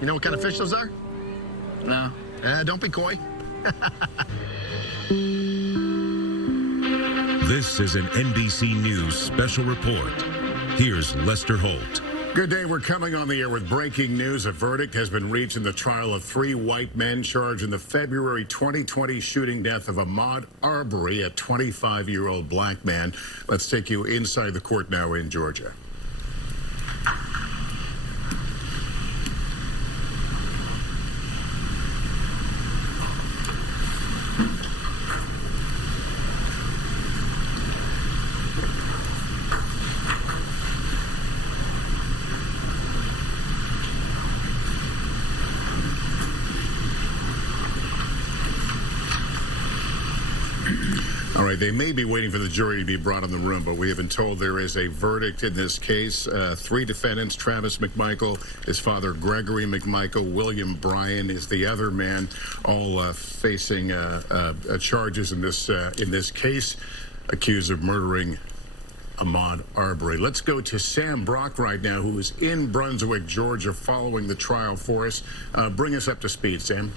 You know what kind of fish those are? No. Don't be coy. This is an NBC News special report. Here's Lester Holt. Good day. We're coming on the air with breaking news. A verdict has been reached in the trial of 3 white men charged in the February 2020 shooting death of Ahmaud Arbery, a 25-year-old black man. Let's take you inside the court now in Georgia. All right, they may be waiting for the jury to be brought in the room, but we have been told there is a verdict in this case. 3 defendants, Travis McMichael, his father Gregory McMichael, William Bryan is the other man, all facing charges in this case, accused of murdering Ahmaud Arbery. Let's go to Sam Brock right now, who is in Brunswick, Georgia, following the trial for us. Bring us up to speed, Sam.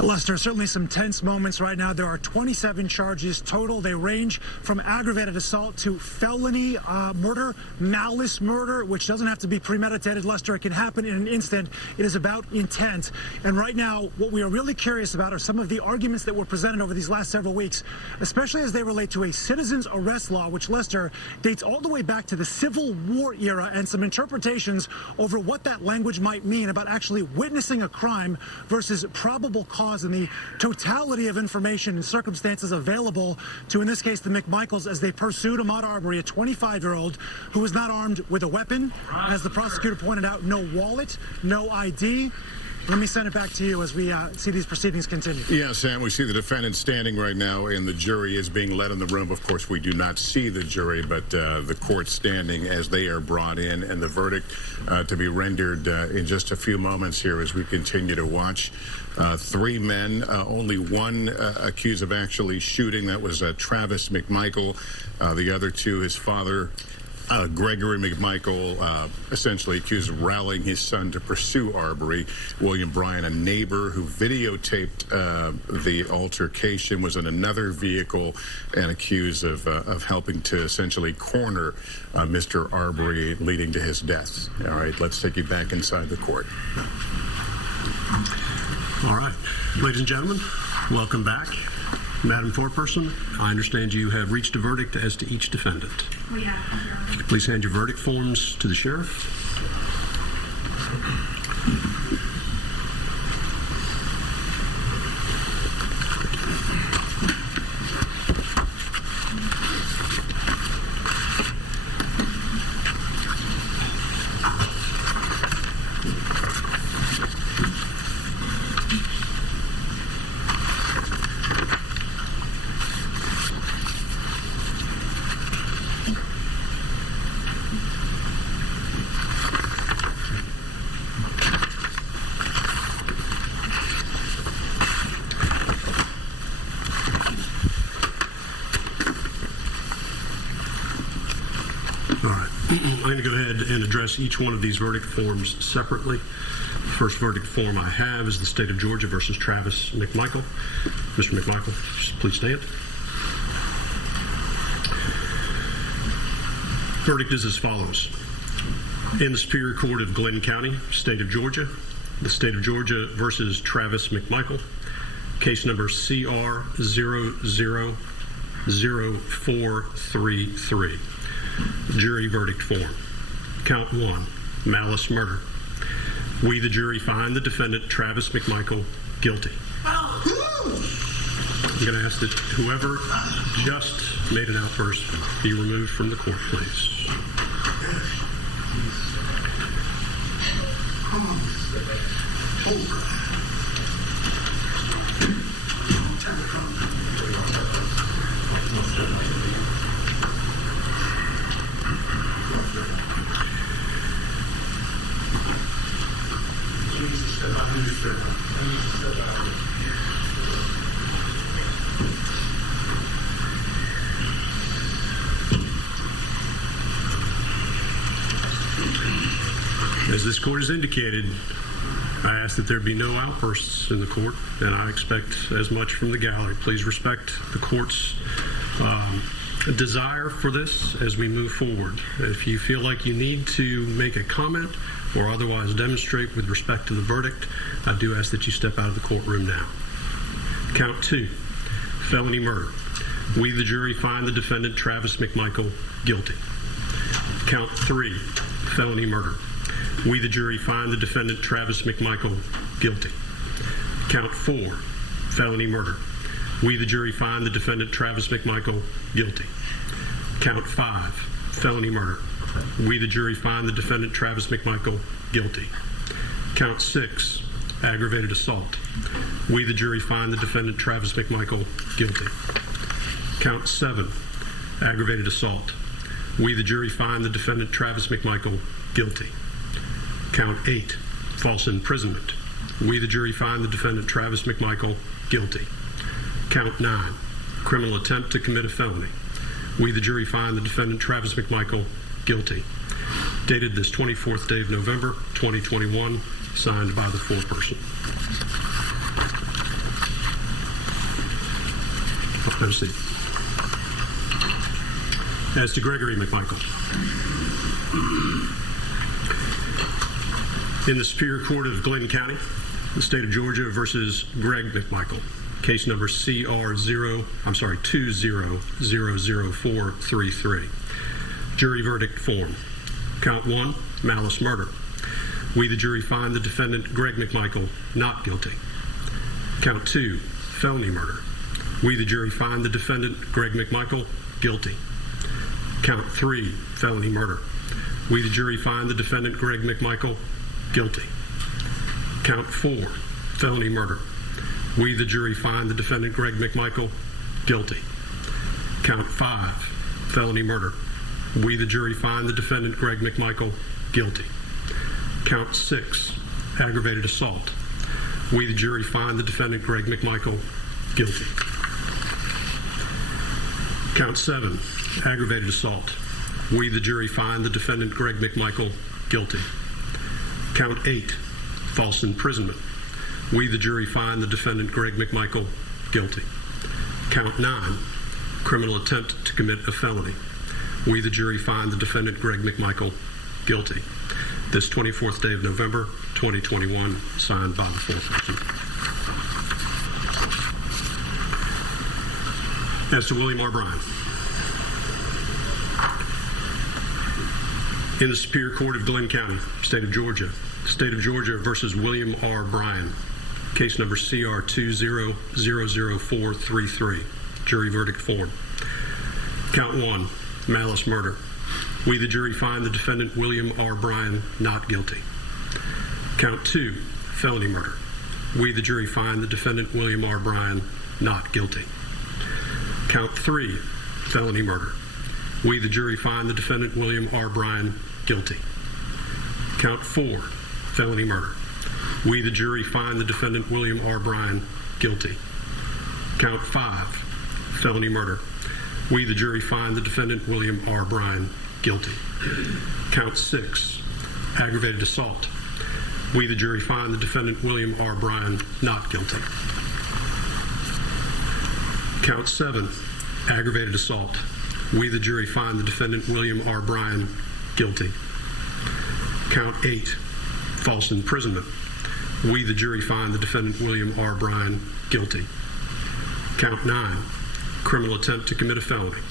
Lester, certainly some tense moments right now. There are 27 charges total. They range from aggravated assault to felony murder, malice murder, which doesn't have to be premeditated, Lester. It can happen in an instant. It is about intent. And right now, what we are really curious about are some of the arguments that were presented over these last several weeks, especially as they relate to a citizen's arrest law, which, Lester, dates all the way back to the Civil War era, and some interpretations over what that language might mean about actually witnessing a crime versus probable cause and the totality of information and circumstances available to, in this case, the McMichaels as they pursued Ahmaud Arbery, a 25-year-old who was not armed with a weapon. As the prosecutor pointed out, no wallet, no ID. Let me send it back to you as we see these proceedings continue. Yeah, Sam, we see the defendant standing right now, and the jury is being led in the room. Of course, we do not see the jury, but the court standing as they are brought in, and the verdict to be rendered in just a few moments here as we continue to watch. 3 men, only one accused of actually shooting. That was Travis McMichael. The other 2, his father, Gregory McMichael, essentially accused of rallying his son to pursue Arbery. William Bryan, a neighbor who videotaped the altercation, was in another vehicle and accused of helping to essentially corner Mr. Arbery, leading to his death. All right, let's take you back inside the court. All right, ladies and gentlemen, welcome back. Madam Foreperson, I understand you have reached a verdict as to each defendant. We have. Please hand your verdict forms to the sheriff. All right, I'm going to go ahead and address each one of these verdict forms separately. The first verdict form I have is the state of Georgia versus Travis McMichael. Mr. McMichael, please stand. Verdict is as follows. In the Superior Court of Glenn County, state of Georgia, the state of Georgia versus Travis McMichael, case number CR 000433. Jury verdict form. Count 1, malice murder. We, the jury, find the defendant, Travis McMichael, guilty. I'm going to ask that whoever just made an outburst be removed from the court, please. As this court has indicated, I ask that there be no outbursts in the court, and I expect as much from the gallery. Please respect the court's desire for this as we move forward. If you feel like you need to make a comment or otherwise demonstrate with respect to the verdict, I do ask that you step out of the courtroom now. Count 2, felony murder. We, the jury, find the defendant, Travis McMichael, guilty. Count 3, felony murder. We, the jury, find the defendant, Travis McMichael, guilty. Count 4, felony murder. We, the jury, find the defendant, Travis McMichael, guilty. Count 5, felony murder. We, the jury, find the defendant, Travis McMichael, guilty. Count 6, aggravated assault. We, the jury, find the defendant, Travis McMichael, guilty. Count 7, aggravated assault. We, the jury, find the defendant, Travis McMichael, guilty. Count 8, false imprisonment. We, the jury, find the defendant, Travis McMichael, guilty. Count 9, criminal attempt to commit a felony. We, the jury, find the defendant, Travis McMichael, guilty. Dated this 24th day of November, 2021, signed by the foreperson. Have a seat. As to Gregory McMichael, in the Superior Court of Glenn County, the state of Georgia versus Greg McMichael, case number CR20000433. Jury verdict form. Count 1, malice murder. We, the jury, find the defendant, Greg McMichael, not guilty. Count 2, felony murder. We, the jury, find the defendant, Greg McMichael, guilty. Count 3, felony murder. We, the jury, find the defendant, Greg McMichael, guilty. Count 4, felony murder. We, the jury, find the defendant, Greg McMichael, guilty. Count 5, felony murder. We, the jury, find the defendant, Greg McMichael, guilty. Count 6, aggravated assault. We, the jury, find the defendant, Greg McMichael, guilty. Count 7, aggravated assault. We, the jury, find the defendant, Greg McMichael, guilty. Count 8, false imprisonment. We, the jury, find the defendant, Greg McMichael, guilty. Count 9, criminal attempt to commit a felony. We, the jury, find the defendant, Greg McMichael, guilty. This 24th day of November, 2021, signed by the foreperson. As to William R. Bryan, in the Superior Court of Glenn County, state of Georgia versus William R. Bryan, case number CR20000433. Jury verdict form. Count 1, malice murder. We, the jury, find the defendant, William R. Bryan, not guilty. Count 2, felony murder. We, the jury, find the defendant, William R. Bryan, not guilty. Count 3, felony murder. We, the jury, find the defendant, William R. Bryan, guilty. Count 4, felony murder. We, the jury, find the defendant, William R. Bryan, guilty. Count 5, felony murder. We, the jury, find the defendant, William R. Bryan, guilty. Count 6, aggravated assault. We, the jury, find the defendant, William R. Bryan, not guilty. Count 7, aggravated assault. We, the jury, find the defendant, William R. Bryan, guilty. Count 8, false imprisonment. We, the jury, find the defendant, William R. Bryan, guilty. Count 9, criminal attempt to commit a felony.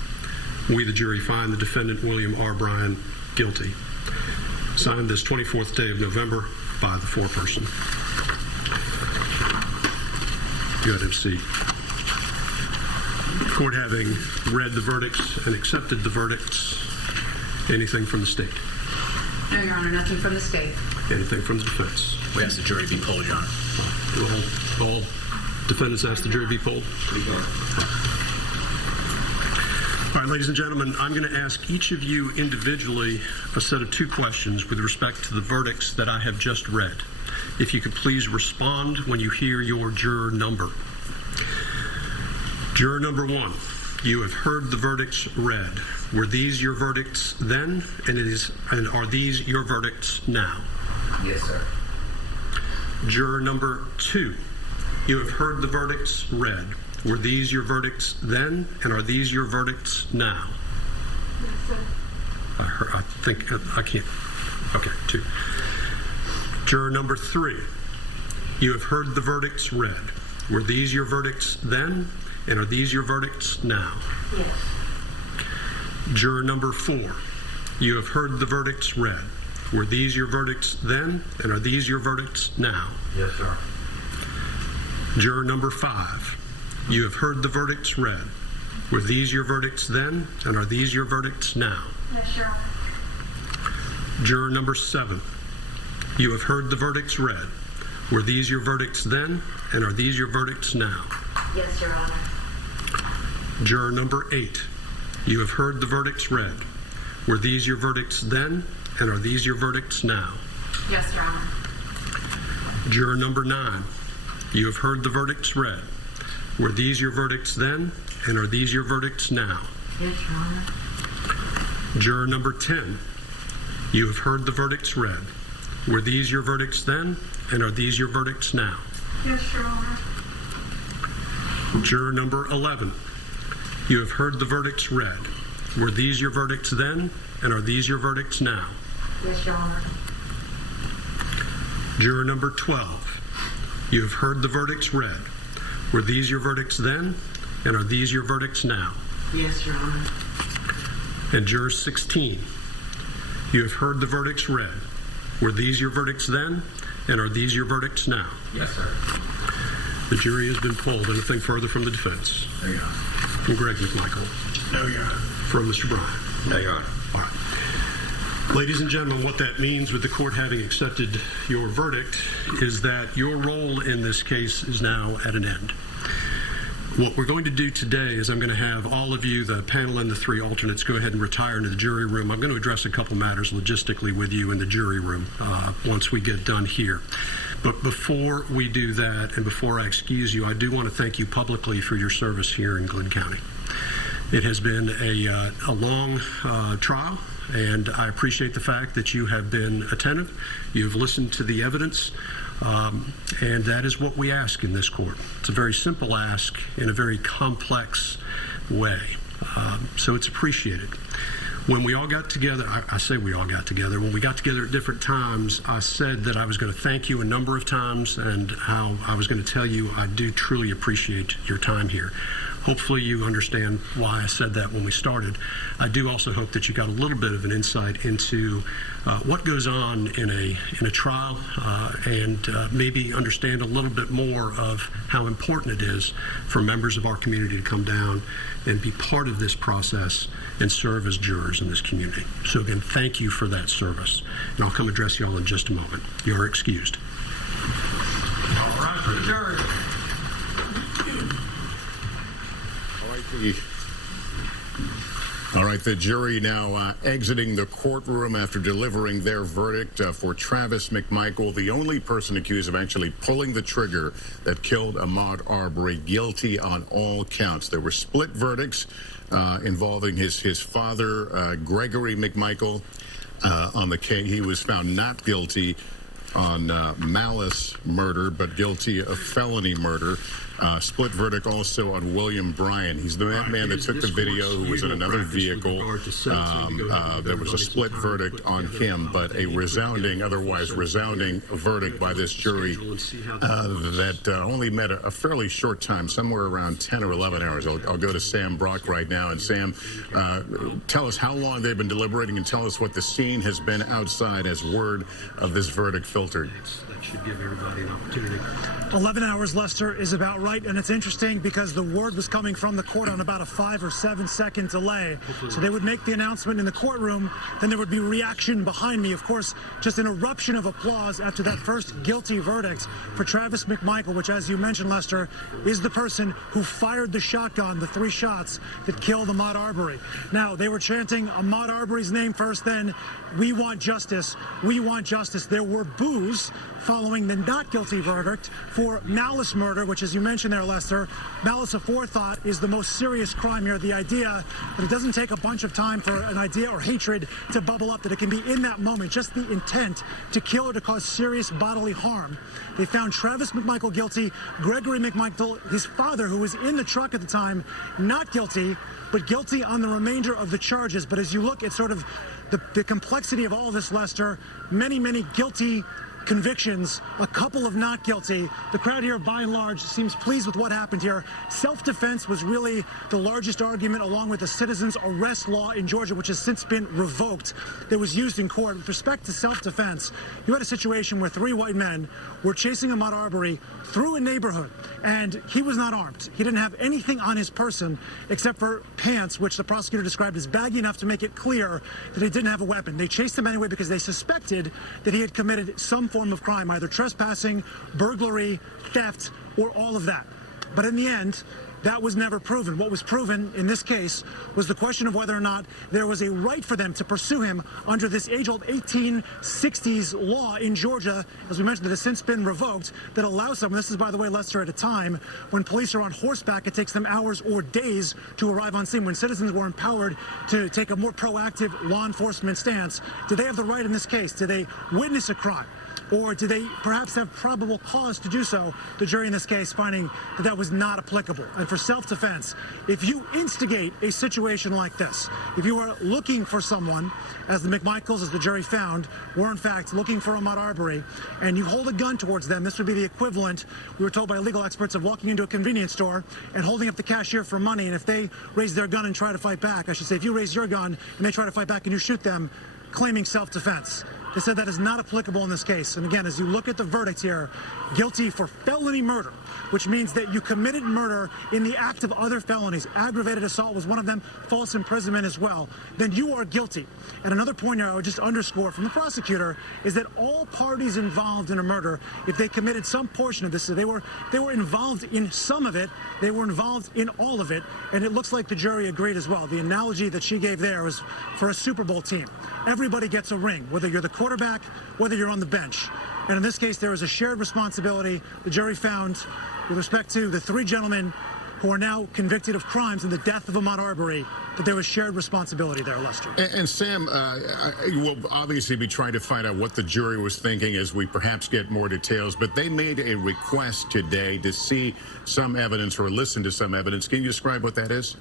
We, the jury, find the defendant, William R. Bryan, guilty. Signed this 24th day of November by the foreperson. Go ahead and have a seat. Court having read the verdicts and accepted the verdicts, anything from the state? No, Your Honor, nothing from the state. Anything from the defense? We ask the jury be polled, Your Honor. All defendants ask the jury be polled? All right, ladies and gentlemen, I'm going to ask each of you individually a set of 2 questions with respect to the verdicts that I have just read. If you could please respond when you hear your juror number. Juror number 1, you have heard the verdicts read. Were these your verdicts then, and are these your verdicts now? Yes, sir. Juror number 2, you have heard the verdicts read. Were these your verdicts then, and are these your verdicts now? Yes, sir. I think I can't. Okay, 2. Juror number 3, you have heard the verdicts read. Were these your verdicts then, and are these your verdicts now? Yes. Juror number 4, you have heard the verdicts read. Were these your verdicts then, and are these your verdicts now? Yes, sir. Juror number 5, you have heard the verdicts read. Were these your verdicts then, and are these your verdicts now? Yes, Your Honor. Juror number 7, you have heard the verdicts read. Were these your verdicts then, and are these your verdicts now? Yes, Your Honor. Juror number 8, you have heard the verdicts read. Were these your verdicts then, and are these your verdicts now? Yes, Your Honor. Juror number 9, you have heard the verdicts read. Were these your verdicts then, and are these your verdicts now? Yes, Your Honor. Juror number 10, you have heard the verdicts read. Were these your verdicts then, and are these your verdicts now? Yes, Your Honor. Juror number 11, you have heard the verdicts read. Were these your verdicts then, and are these your verdicts now? Yes, Your Honor. Juror number 12, you have heard the verdicts read. Were these your verdicts then, and are these your verdicts now? Yes, Your Honor. And juror 16, you have heard the verdicts read. Were these your verdicts then, and are these your verdicts now? Yes, sir. The jury has been polled. Anything further from the defense? No, Your Honor. From Greg McMichael? No, Your Honor. From Mr. Bryan? No, Your Honor. All right. Ladies and gentlemen, what that means with the court having accepted your verdict is that your role in this case is now at an end. What we're going to do today is I'm going to have all of you, the panel and the 3 alternates, go ahead and retire into the jury room. I'm going to address a couple matters logistically with you in the jury room once we get done here. But before we do that, and before I excuse you, I do want to thank you publicly for your service here in Glynn County. It has been a long trial, and I appreciate the fact that you have been attentive. You've listened to the evidence, and that is what we ask in this court. It's a very simple ask in a very complex way, so it's appreciated. When we all got together, I say we all got together, when we got together at different times, I said that I was going to thank you a number of times and how I was going to tell you I do truly appreciate your time here. Hopefully you understand why I said that when we started. I do also hope that you got a little bit of an insight into what goes on in a trial and maybe understand a little bit more of how important it is for members of our community to come down and be part of this process and serve as jurors in this community. So again, thank you for that service. And I'll come address you all in just a moment. You're excused. All right, for the jury. All right, the jury now exiting the courtroom after delivering their verdict for Travis McMichael, the only person accused of actually pulling the trigger that killed Ahmaud Arbery, guilty on all counts. There were split verdicts involving his father, Gregory McMichael, on the case. He was found not guilty on malice murder, but guilty of felony murder. Split verdict also on William Bryan. He's the man that took the video, who was in another vehicle. There was a split verdict on him, but a resounding, otherwise resounding verdict by this jury that only met a fairly short time, somewhere around 10 or 11 hours. I'll go to Sam Brock right now. And Sam, tell us how long they've been deliberating and tell us what the scene has been outside as word of this verdict filtered. That should give everybody an opportunity. 11 hours, Lester, is about right, and it's interesting because the word was coming from the court on about a 5 or 7 second delay. So they would make the announcement in the courtroom, then there would be reaction behind me. Of course, just an eruption of applause after that first guilty verdict for Travis McMichael, which, as you mentioned, Lester, is the person who fired the shotgun, the 3 shots that killed Ahmaud Arbery. Now, they were chanting Ahmaud Arbery's name first, then, "We want justice, we want justice." There were boos booze following the not guilty verdict for malice murder, which, as you mentioned there, Lester, malice aforethought is the most serious crime here. The idea that it doesn't take a bunch of time for an idea or hatred to bubble up, that it can be in that moment, just the intent to kill or to cause serious bodily harm. They found Travis McMichael guilty, Gregory McMichael, his father, who was in the truck at the time, not guilty, but guilty on the remainder of the charges. But as you look at sort of the complexity of all of this, Lester, many guilty convictions, a couple of not guilty. The crowd here, by and large, seems pleased with what happened here. Self-defense was really the largest argument, along with the citizen's arrest law in Georgia, which has since been revoked, that was used in court. With respect to self-defense, you had a situation where 3 white men were chasing Ahmaud Arbery through a neighborhood, and he was not armed. He didn't have anything on his person except for pants, which the prosecutor described as baggy enough to make it clear that he didn't have a weapon. They chased him anyway because they suspected that he had committed some form of crime, either trespassing, burglary, theft, or all of that. But in the end, that was never proven. What was proven in this case was the question of whether or not there was a right for them to pursue him under this age-old 1860s law in Georgia, as we mentioned, that has since been revoked, that allows someone, this is, by the way, Lester, at a time when police are on horseback, it takes them hours or days to arrive on scene, when citizens were empowered to take a more proactive law enforcement stance. Do they have the right in this case? Do they witness a crime? Or do they perhaps have probable cause to do so? The jury in this case finding that that was not applicable. And for self-defense, if you instigate a situation like this, if you are looking for someone, as the McMichaels, as the jury found, were in fact looking for Ahmaud Arbery, and you hold a gun towards them, this would be the equivalent, we were told by legal experts, of walking into a convenience store and holding up the cashier for money. And if they raise their gun and try to fight back, I should say, if you raise your gun and they try to fight back and you shoot them, claiming self-defense. They said that is not applicable in this case. And again, as you look at the verdict here, guilty for felony murder, which means that you committed murder in the act of other felonies. Aggravated assault was one of them, false imprisonment as well. Then you are guilty. And another point here I would just underscore from the prosecutor is that all parties involved in a murder, if they committed some portion of this, so they were involved in some of it, they were involved in all of it, and it looks like the jury agreed as well. The analogy that she gave there was for a Super Bowl team. Everybody gets a ring, whether you're the quarterback, whether you're on the bench. And in this case, there is a shared responsibility. The jury found, with respect to the 3 gentlemen who are now convicted of crimes in the death of Ahmaud Arbery, that there was shared responsibility there, Lester. And Sam, you will obviously be trying to find out what the jury was thinking as we perhaps get more details, but they made a request today to see some evidence or listen to some evidence. Can you describe what that is?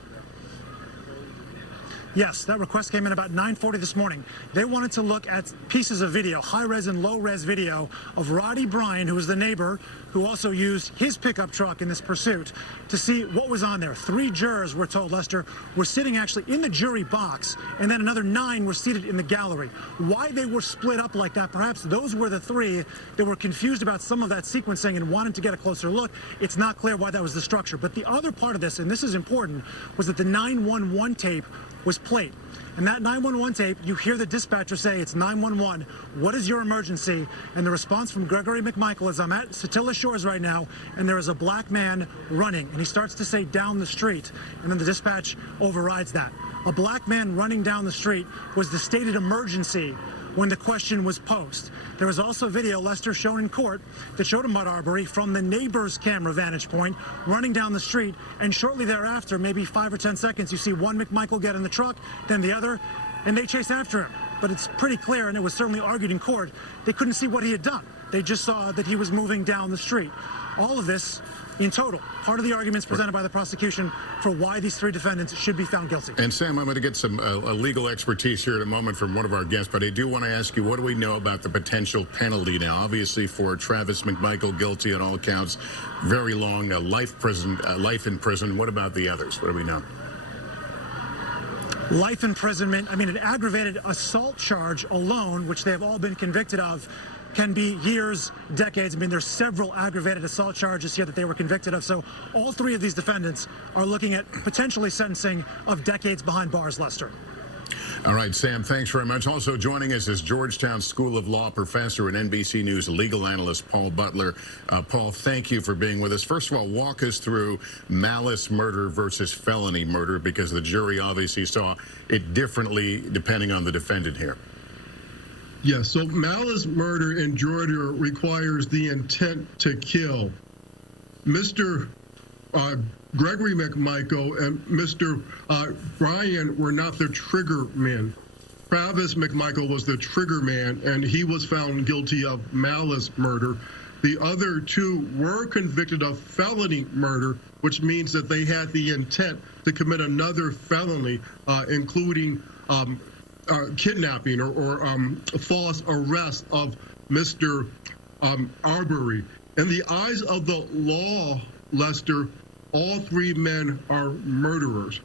Yes, that request came in about 9:40 this morning. They wanted to look at pieces of video, high-res and low-res video of Roddy Bryan, who was the neighbor who also used his pickup truck in this pursuit, to see what was on there. 3 jurors, we're told, Lester, were sitting actually in the jury box, and then another 9 were seated in the gallery. Why they were split up like that, perhaps those were the 3 that were confused about some of that sequencing and wanted to get a closer look. It's not clear why that was the structure. But the other part of this, and this is important, was that the 911 tape was played. And that 911 tape, you hear the dispatcher say, it's 911, what is your emergency? And the response from Gregory McMichael is, I'm at Satilla Shores right now, and there is a black man running. And he starts to say, down the street. And then the dispatch overrides that. A black man running down the street was the stated emergency when the question was posed. There was also video, Lester, shown in court that showed Ahmaud Arbery from the neighbor's camera vantage point running down the street, and shortly thereafter, maybe 5 or 10 seconds, you see one McMichael get in the truck, then the other, and they chase after him. But it's pretty clear, and it was certainly argued in court, they couldn't see what he had done. They just saw that he was moving down the street. All of this, in total, part of the arguments presented by the prosecution for why these 3 defendants should be found guilty. And Sam, I'm going to get some legal expertise here in a moment from one of our guests, but I do want to ask you, what do we know about the potential penalty now? Obviously, for Travis McMichael, guilty on all accounts, very long, life in prison. What about the others? What do we know? Life imprisonment. I mean, an aggravated assault charge alone, which they have all been convicted of, can be years, decades. I mean, there's several aggravated assault charges here that they were convicted of. So all 3 of these defendants are looking at potentially sentencing of decades behind bars, Lester. All right, Sam, thanks very much. Also joining us is Georgetown School of Law professor and NBC News legal analyst Paul Butler. Paul, thank you for being with us. First of all, walk us through malice murder versus felony murder, because the jury obviously saw it differently depending on the defendant here. Yes, so malice murder in Georgia requires the intent to kill. Mr. Gregory McMichael and Mr. Brian were not the trigger men. Travis McMichael was the trigger man, and he was found guilty of malice murder. The other two were convicted of felony murder, which means that they had the intent to commit another felony, including kidnapping or false arrest of Mr. Arbery. In the eyes of the law, Lester, all three men are murderers.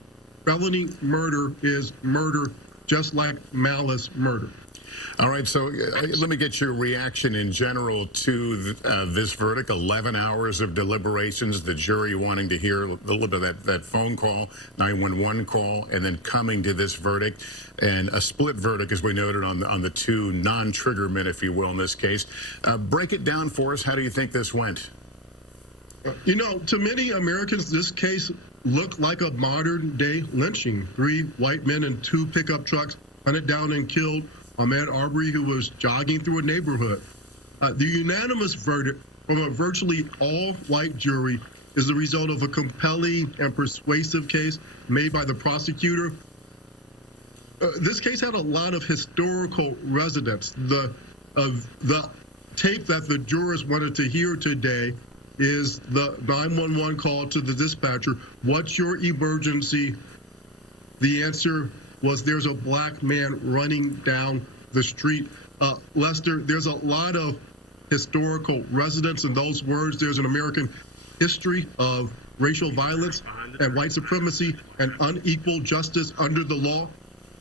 Felony murder is murder, just like malice murder. All right, so let me get your reaction in general to this verdict. 11 hours of deliberations, the jury wanting to hear a little bit of that phone call, 911 call, and then coming to this verdict, and a split verdict, as we noted, on the two non-trigger men, if you will, in this case. Break it down for us. How do you think this went? You know, to many Americans, this case looked like a modern-day lynching. 3 white men in 2 pickup trucks hunted down and killed Ahmaud Arbery, who was jogging through a neighborhood. The unanimous verdict from a virtually all-white jury is the result of a compelling and persuasive case made by the prosecutor. This case had a lot of historical resonance. The tape that the jurors wanted to hear today is the 911 call to the dispatcher. What's your emergency? The answer was, there's a black man running down the street. Lester, there's a lot of historical resonance in those words. There's an American history of racial violence and white supremacy and unequal justice under the law.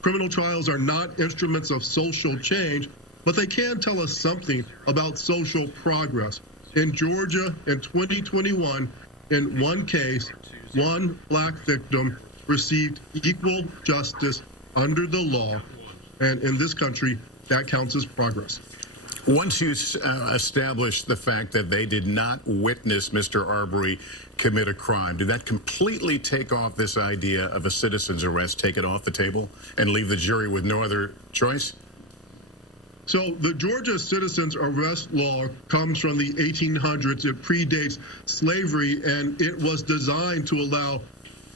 Criminal trials are not instruments of social change, but they can tell us something about social progress. In Georgia, in 2021, in one case, one black victim received equal justice under the law, and in this country, that counts as progress. Once you establish the fact that they did not witness Mr. Arbery commit a crime, did that completely take off this idea of a citizen's arrest, take it off the table, and leave the jury with no other choice? So the Georgia citizen's arrest law comes from the 1800s. It predates slavery, and it was designed to allow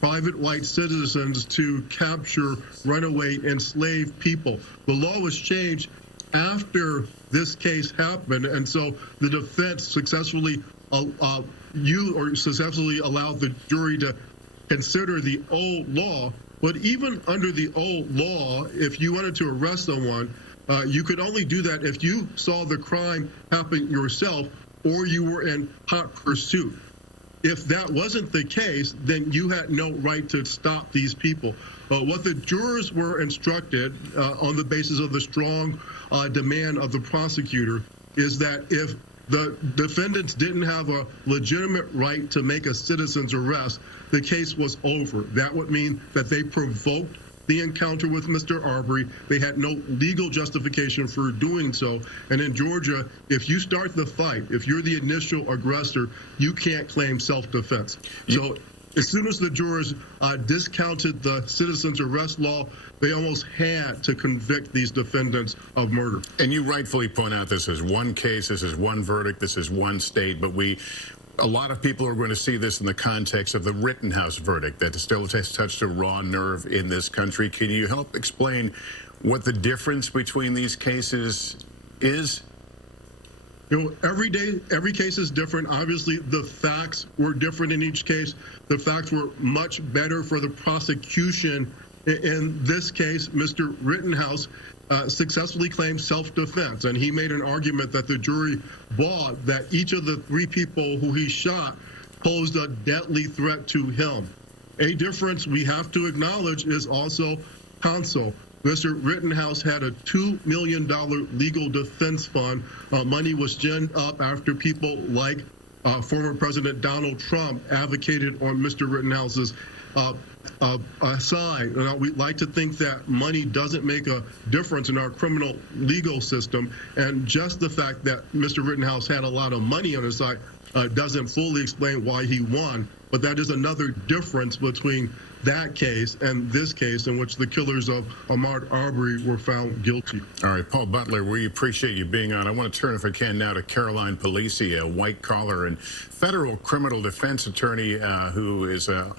private white citizens to capture runaway enslaved people. The law was changed after this case happened, and so the defense successfully allowed the jury to consider the old law. But even under the old law, if you wanted to arrest someone, you could only do that if you saw the crime happen yourself or you were in hot pursuit. If that wasn't the case, then you had no right to stop these people. What the jurors were instructed on the basis of the strong demand of the prosecutor is that if the defendants didn't have a legitimate right to make a citizen's arrest, the case was over. That would mean that they provoked the encounter with Mr. Arbery. They had no legal justification for doing so. And in Georgia, if you start the fight, if you're the initial aggressor, you can't claim self-defense. So as soon as the jurors discounted the citizen's arrest law, they almost had to convict these defendants of murder. And you rightfully point out this is one case, this is one verdict, this is one state, but a lot of people are going to see this in the context of the Rittenhouse verdict that still has touched a raw nerve in this country. Can you help explain what the difference between these cases is? You know, every case is different. Obviously, the facts were different in each case. The facts were much better for the prosecution. In this case, Mr. Rittenhouse successfully claimed self-defense, and he made an argument that the jury bought that each of the 3 people who he shot posed a deadly threat to him. A difference we have to acknowledge is also counsel. Mr. Rittenhouse had a $2 million legal defense fund. Money was ginned up after people like former President Donald Trump advocated on Mr. Rittenhouse's side. We'd like to think that money doesn't make a difference in our criminal legal system, and just the fact that Mr. Rittenhouse had a lot of money on his side doesn't fully explain why he won. But that is another difference between that case and this case in which the killers of Ahmaud Arbery were found guilty. All right, Paul Butler, we appreciate you being on. I want to turn, if I can, now to Caroline Polisi, a white-collar and federal criminal defense attorney who is an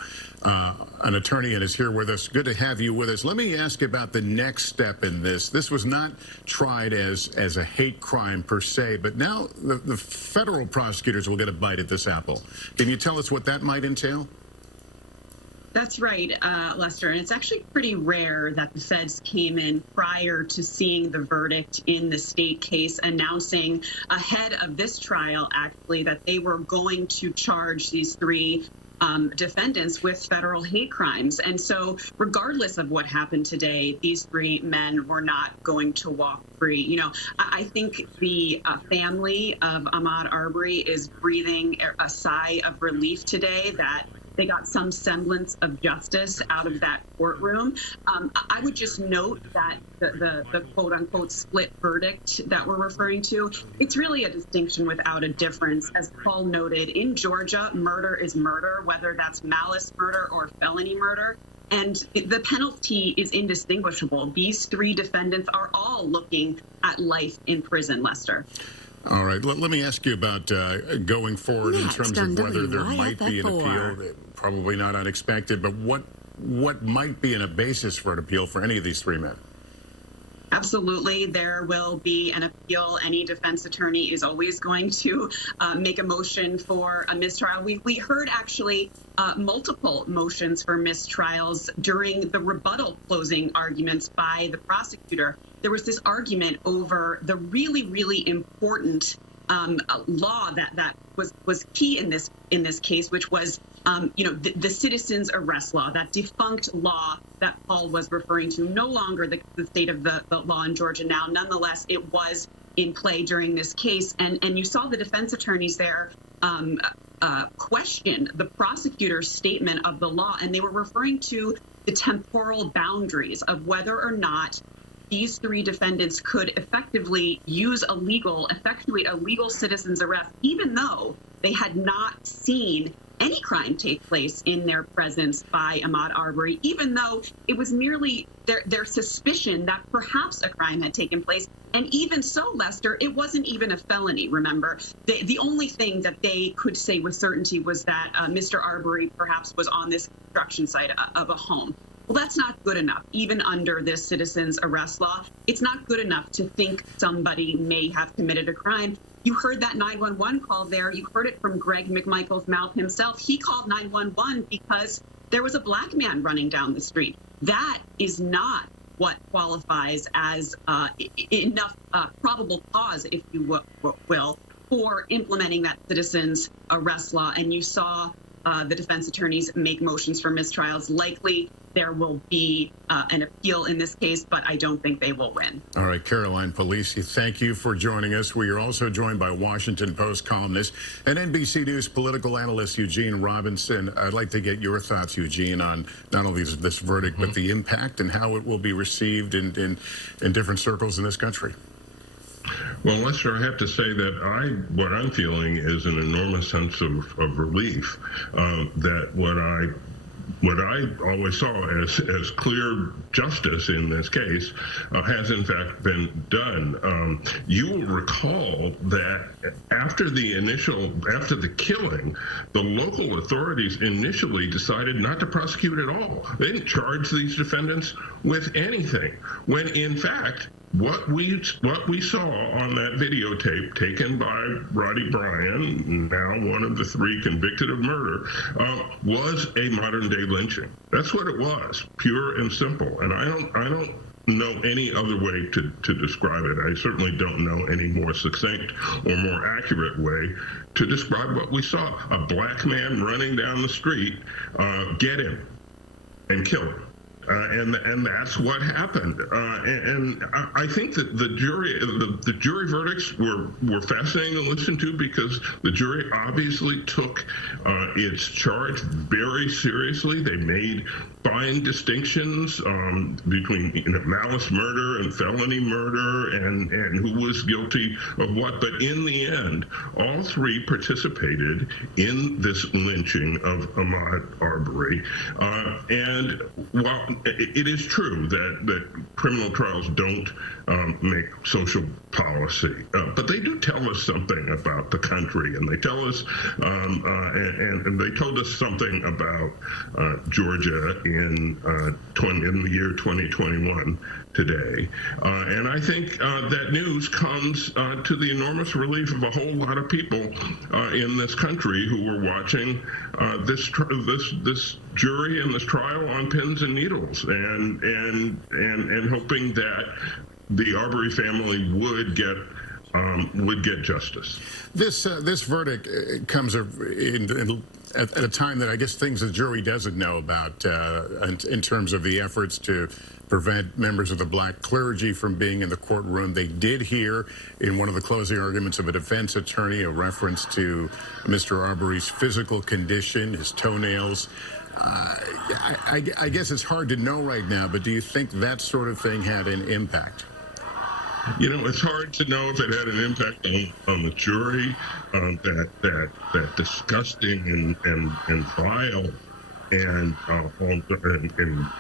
attorney and is here with us. Good to have you with us. Let me ask about the next step in this. This was not tried as a hate crime per se, but now the federal prosecutors will get a bite at this apple. Can you tell us what that might entail? That's right, Lester, and it's actually pretty rare that the feds came in prior to seeing the verdict in the state case, announcing ahead of this trial, actually, that they were going to charge these three defendants with federal hate crimes. And so regardless of what happened today, these three men were not going to walk free. You know, I think the family of Ahmaud Arbery is breathing a sigh of relief today that they got some semblance of justice out of that courtroom. I would just note that the quote-unquote split verdict that we're referring to, it's really a distinction without a difference. As Paul noted, in Georgia, murder is murder, whether that's malice murder or felony murder. And the penalty is indistinguishable. These three defendants are all looking at life in prison, Lester. All right. Let me ask you about going forward in terms of whether there might be an appeal. Probably not unexpected, but what might be a basis for an appeal for any of these three men? Absolutely, there will be an appeal. Any defense attorney is always going to make a motion for a mistrial. We heard actually multiple motions for mistrials during the rebuttal closing arguments by the prosecutor. There was this argument over the really, really important law that was key in this case, which was the citizens arrest law, that defunct law that Paul was referring to, no longer the state of the law in Georgia now. Nonetheless, it was in play during this case, and you saw the defense attorneys there question the prosecutor's statement of the law, and they were referring to the temporal boundaries of whether or not these three defendants could effectively effectuate a legal citizen's arrest, even though they had not seen any crime take place in their presence by Ahmaud Arbery, even though it was merely their suspicion that perhaps a crime had taken place. And even so, Lester, it wasn't even a felony, remember. The only thing that they could say with certainty was that Mr. Arbery perhaps was on this construction site of a home. Well, that's not good enough. Even under this citizen's arrest law, it's not good enough to think somebody may have committed a crime. You heard that 911 call there. You heard it from Greg McMichael's mouth himself. He called 911 because there was a black man running down the street. That is not what qualifies as enough probable cause, if you will, for implementing that citizen's arrest law. And you saw the defense attorneys make motions for mistrials. Likely there will be an appeal in this case, but I don't think they will win. All right, Caroline Polisi, thank you for joining us. We are also joined by Washington Post columnist and NBC News political analyst Eugene Robinson. I'd like to get your thoughts, Eugene, on not only this verdict, but the impact and how it will be received in different circles in this country. Well, Lester, I have to say that what I'm feeling is an enormous sense of relief that what I always saw as clear justice in this case has in fact been done. You will recall that after the killing, the local authorities initially decided not to prosecute at all. They didn't charge these defendants with anything, when in fact what we saw on that videotape taken by Roddy Bryan, now one of the three convicted of murder, was a modern-day lynching. That's what it was, pure and simple. And I don't know any other way to describe it. I certainly don't know any more succinct or more accurate way to describe what we saw. A black man running down the street, get him and kill him. And that's what happened. And I think that the jury verdicts were fascinating to listen to, because the jury obviously took its charge very seriously. They made fine distinctions between malice murder and felony murder and who was guilty of what. But in the end, all three participated in this lynching of Ahmaud Arbery. And while it is true that criminal trials don't make social policy, but they do tell us something about the country, and they tell us, and they told us something about Georgia in the year 2021 today. And I think that news comes to the enormous relief of a whole lot of people in this country who were watching this jury and this trial on pins and needles, and hoping that the Arbery family would get justice. This verdict comes at a time that I guess things the jury doesn't know about in terms of the efforts to prevent members of the black clergy from being in the courtroom. They did hear in one of the closing arguments of a defense attorney a reference to Mr. Arbery's physical condition, his toenails. I guess it's hard to know right now, but do you think that sort of thing had an impact? It's hard to know if it had an impact on the jury, that disgusting and vile and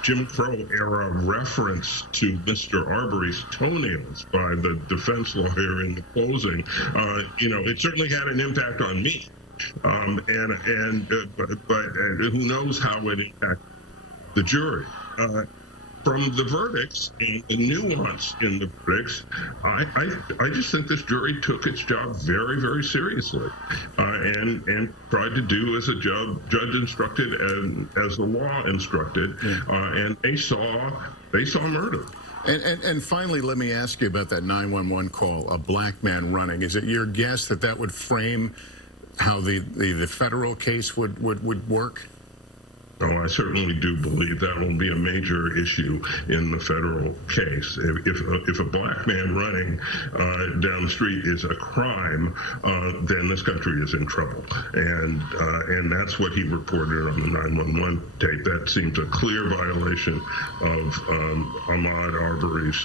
Jim Crow era reference to Mr. Arbery's toenails by the defense lawyer in the closing. It certainly had an impact on me. But who knows how it impacted the jury. From the verdicts and the nuance in the verdicts, I just think this jury took its job very, very seriously, and tried to do as a judge instructed and as the law instructed, and they saw murder. And finally, let me ask you about that 911 call, a black man running. Is it your guess that would frame how the federal case would work? Oh, I certainly do believe that will be a major issue in the federal case. If a black man running down the street is a crime, then this country is in trouble. And that's what he reported on the 911 tape. That seems a clear violation of Ahmaud Arbery's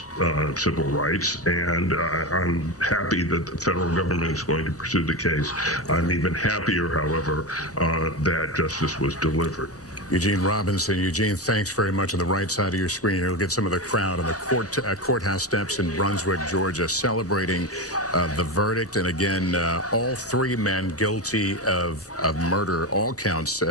civil rights. And I'm happy that the federal government is going to pursue the case. I'm even happier, however, that justice was delivered. Eugene Robinson. Eugene, thanks very much. On the right side of your screen, you'll get some of the crowd on the courthouse steps in Brunswick, Georgia, celebrating the verdict. And again, all three men guilty of murder, all counts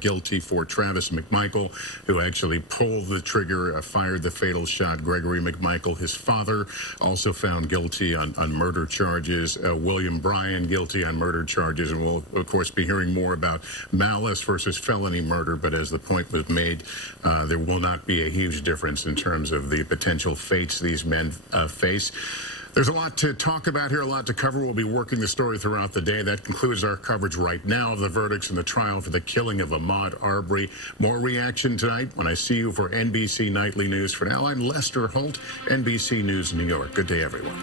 guilty for Travis McMichael, who actually pulled the trigger, fired the fatal shot. Gregory McMichael, his father, also found guilty on murder charges. William Bryan, guilty on murder charges. And we'll, of course, be hearing more about malice versus felony murder. But as the point was made, there will not be a huge difference in terms of the potential fates these men face. There's a lot to talk about here, a lot to cover. We'll be working the story throughout the day. That concludes our coverage right now of the verdicts in the trial for the killing of Ahmaud Arbery. More reaction tonight when I see you for NBC Nightly News. For now, I'm Lester Holt, NBC News, New York. Good day, everyone.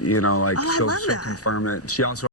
She'll confirm it. She also